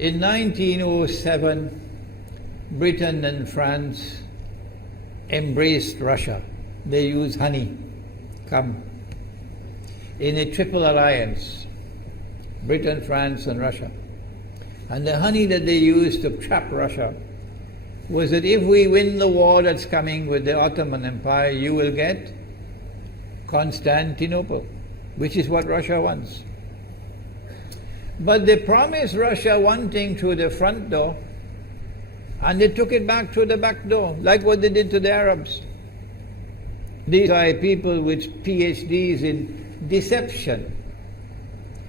In 1907, Britain and France embraced Russia. They used honey, in a triple alliance, Britain, France and Russia. And the honey that they used to trap Russia was that if we win the war that's coming with the Ottoman Empire, you will get Constantinople, which is what Russia wants. But they promised Russia one thing through the front door, and they took it back through the back door, like what they did to the Arabs. These are people with PhDs in deception.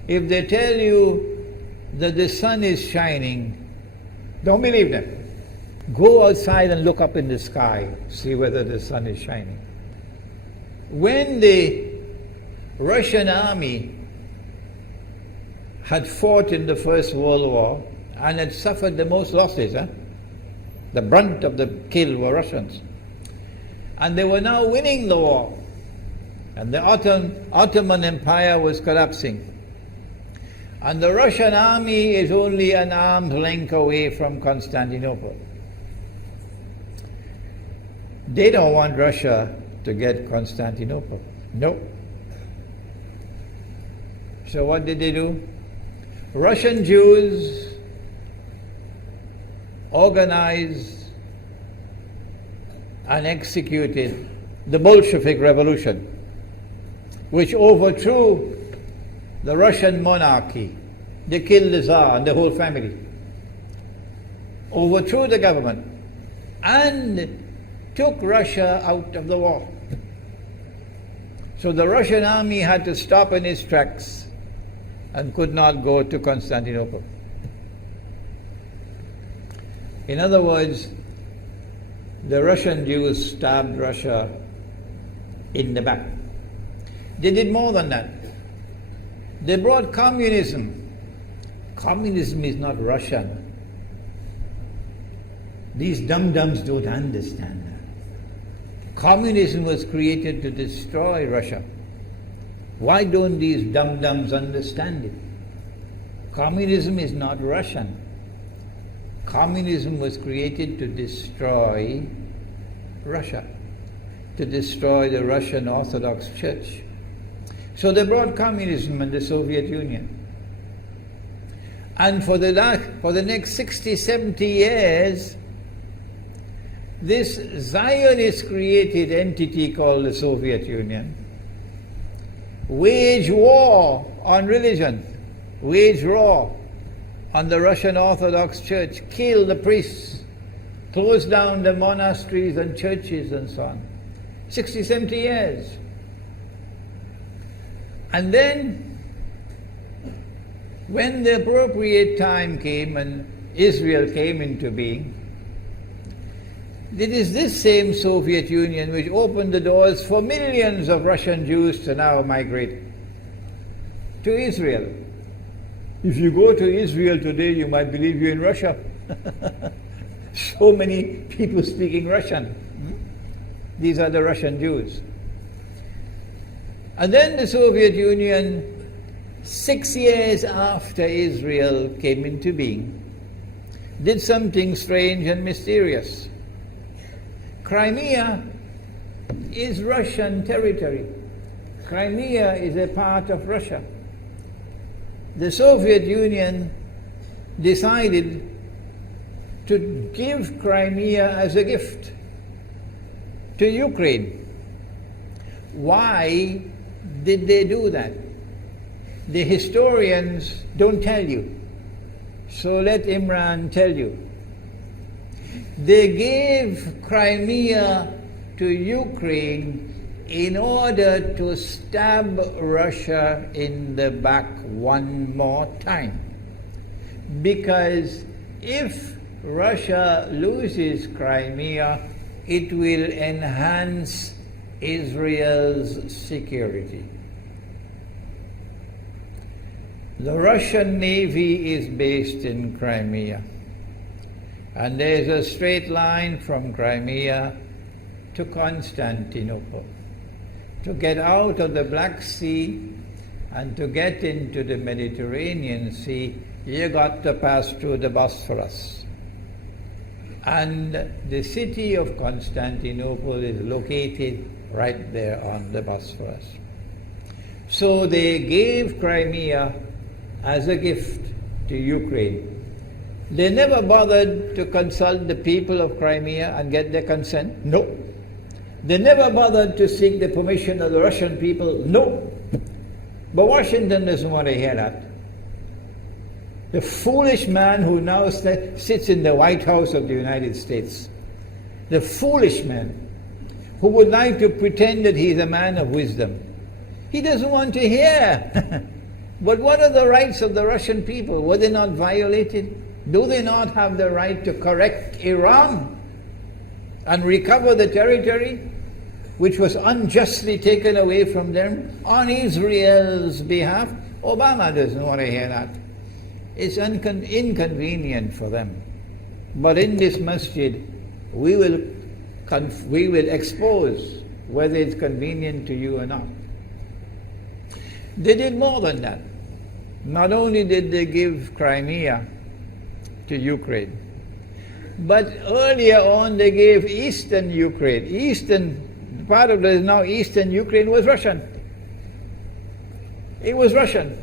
If they tell you that the sun is shining, don't believe them. Go outside and look up in the sky, see whether the sun is shining. When the Russian army had fought in the First World War and had suffered the most losses, the brunt of the kill were Russians. And they were now winning the war. And the Ottoman Empire was collapsing. And the Russian army is only an arm's length away from Constantinople. They don't want Russia to get Constantinople. No. So what did they do? Russian Jews organized and executed the Bolshevik Revolution, which overthrew the Russian monarchy. They killed the Tsar and the whole family, overthrew the government, and took Russia out of the war. So the Russian army had to stop in its tracks and could not go to Constantinople. In other words, the Russian Jews stabbed Russia in the back. They did more than that. They brought communism. Communism is not Russian. These dum-dums don't understand that. Communism was created to destroy Russia. Why don't these dum-dums understand it? Communism is not Russian. Communism was created to destroy Russia, to destroy the Russian Orthodox Church. So they brought communism in the Soviet Union. And for the next 60, 70 years, this Zionist-created entity called the Soviet Union waged war on religion, waged war on the Russian Orthodox Church, killed the priests, closed down the monasteries and churches and so on. 60, 70 years. And then, when the appropriate time came and Israel came into being, it is this same Soviet Union which opened the doors for millions of Russian Jews to now migrate to Israel. If you go to Israel today, you might believe you're in Russia. So many people speaking Russian. These are the Russian Jews. And then the Soviet Union, 6 years after Israel came into being, did something strange and mysterious. Crimea is Russian territory. Crimea is a part of Russia. The Soviet Union decided to give Crimea as a gift to Ukraine. Why did they do that? The historians don't tell you. So let Imran tell you. They gave Crimea to Ukraine in order to stab Russia in the back one more time. Because if Russia loses Crimea, it will enhance Israel's security. The Russian Navy is based in Crimea, and there's a straight line from Crimea to Constantinople. To get out of the Black Sea and to get into the Mediterranean Sea, you got to pass through the Bosphorus. And the city of Constantinople is located right there on the Bosphorus. So they gave Crimea as a gift to Ukraine. They never bothered to consult the people of Crimea and get their consent. No. They never bothered to seek the permission of the Russian people. No. But Washington doesn't want to hear that. The foolish man who now sits in the White House of the United States, the foolish man who would like to pretend that he's a man of wisdom, he doesn't want to hear. But what are the rights of the Russian people? Were they not violated? Do they not have the right to correct Iran and recover the territory which was unjustly taken away from them on Israel's behalf? Obama doesn't want to hear that. It's inconvenient for them. But in this masjid, we will expose whether it's convenient to you or not. They did more than that. Not only did they give Crimea to Ukraine, but earlier on they gave eastern Ukraine. Eastern, part of it now eastern Ukraine was Russian. It was Russian.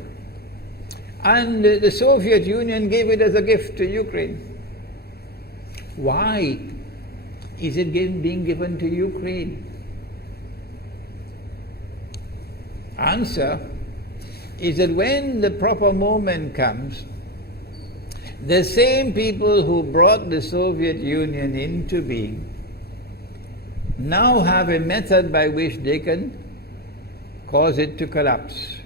And the Soviet Union gave it as a gift to Ukraine. Why is it being given to Ukraine? Answer is that when the proper moment comes, the same people who brought the Soviet Union into being now have a method by which they can cause it to collapse.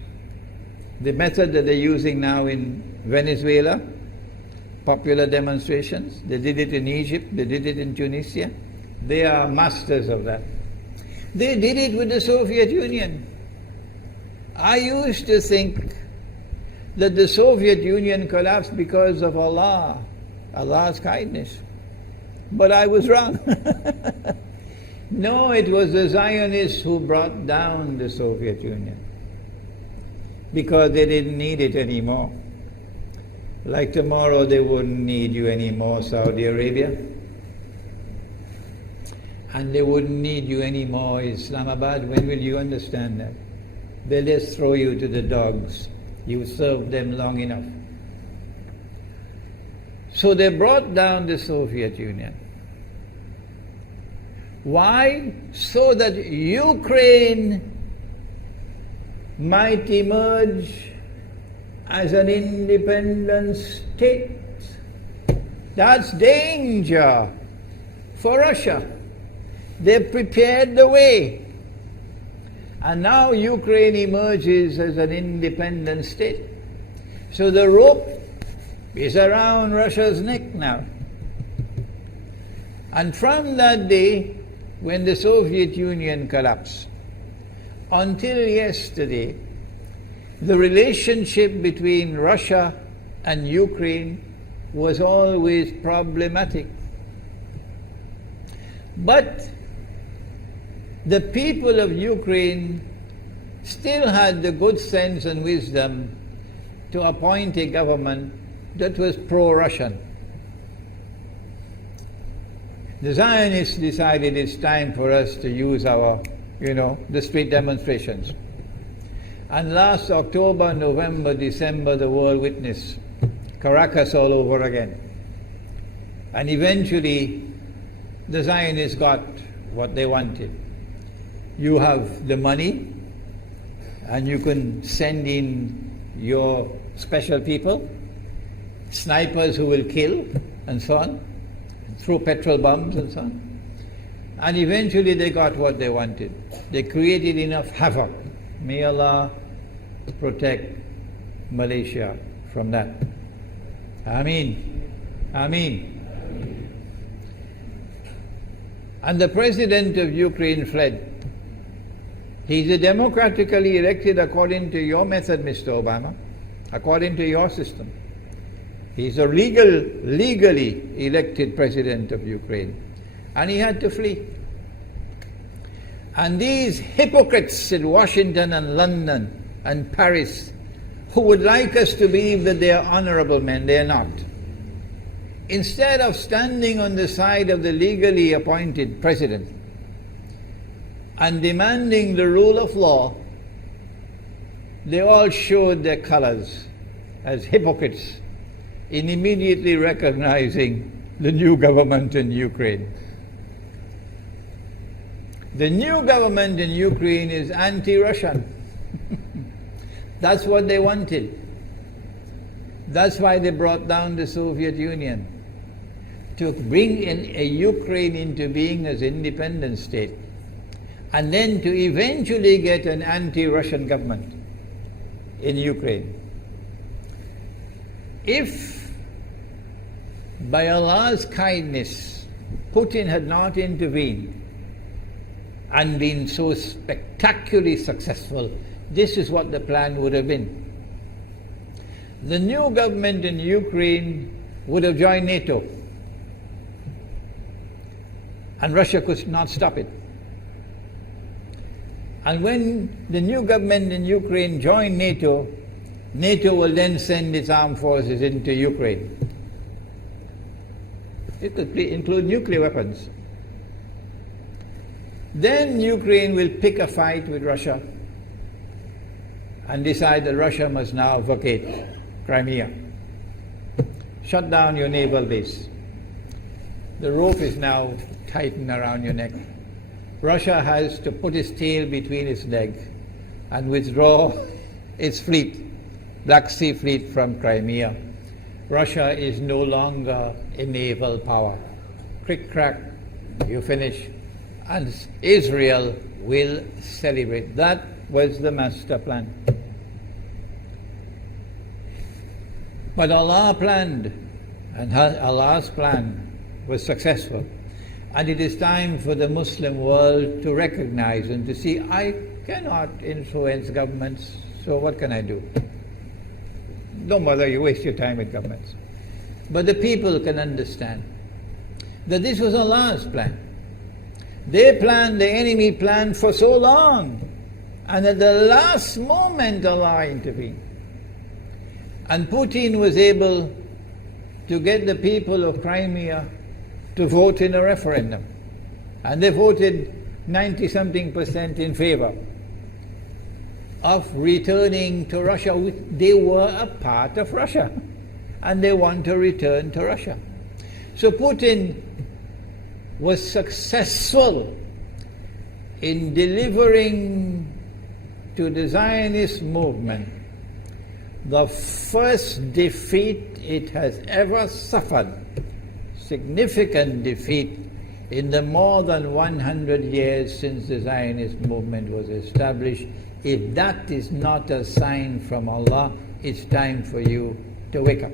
The method that they're using now in Venezuela, popular demonstrations, they did it in Egypt, they did it in Tunisia. They are masters of that. They did it with the Soviet Union. I used to think that the Soviet Union collapsed because of Allah's kindness. But I was wrong. No, it was the Zionists who brought down the Soviet Union because they didn't need it anymore. Like tomorrow they wouldn't need you anymore, Saudi Arabia. And they wouldn't need you anymore, Islamabad. When will you understand that? They'll just throw you to the dogs. You served them long enough. So they brought down the Soviet Union. Why? So that Ukraine might emerge as an independent state. That's danger for Russia. They've prepared the way. And now Ukraine emerges as an independent state. So the rope is around Russia's neck now. And from that day, when the Soviet Union collapsed, until yesterday, the relationship between Russia and Ukraine was always problematic. But the people of Ukraine still had the good sense and wisdom to appoint a government that was pro-Russian. The Zionists decided it's time for us to use our, the street demonstrations. And last October, November, December, the world witnessed Caracas all over again. And eventually, the Zionists got what they wanted. You have the money, and you can send in your special people, snipers who will kill, and so on, throw petrol bombs and so on. And eventually they got what they wanted. They created enough havoc. May Allah protect Malaysia from that. Ameen. Ameen. And the president of Ukraine fled. He's a democratically elected according to your method, Mr. Obama, according to your system. He's a legally elected president of Ukraine. And he had to flee. And these hypocrites in Washington and London and Paris who would like us to believe that they are honorable men. They are not. Instead of standing on the side of the legally appointed president and demanding the rule of law, they all showed their colors as hypocrites in immediately recognizing the new government in Ukraine. The new government in Ukraine is anti-Russian. That's what they wanted. That's why they brought down the Soviet Union, to bring in a Ukraine into being as independent state, and then to eventually get an anti-Russian government in Ukraine. If by Allah's kindness Putin had not intervened and been so spectacularly successful, this is what the plan would have been. The new government in Ukraine would have joined NATO, and Russia could not stop it. And when the new government in Ukraine joined NATO, NATO will then send its armed forces into Ukraine. It could include nuclear weapons. Then Ukraine will pick a fight with Russia and decide that Russia must now vacate Crimea. Shut down your naval base. The rope is now tightened around your neck. Russia has to put its tail between its legs and withdraw its fleet, Black Sea Fleet, from Crimea. Russia is no longer a naval power. Crick crack, you finish. And Israel will celebrate. That was the master plan. But Allah planned, and Allah's plan was successful. And it is time for the Muslim world to recognize and to see, I cannot influence governments, so what can I do? Don't bother, you waste your time with governments. But the people can understand that this was Allah's plan. They planned, the enemy planned for so long, and at the last moment Allah intervened. And Putin was able to get the people of Crimea to vote in a referendum. And they voted 90-something% in favor of returning to Russia. They were a part of Russia, and they want to return to Russia. So Putin was successful in delivering to the Zionist movement the first defeat it has ever suffered, significant defeat, in the more than 100 years since the Zionist movement was established. If that is not a sign from Allah, it's time for you to wake up.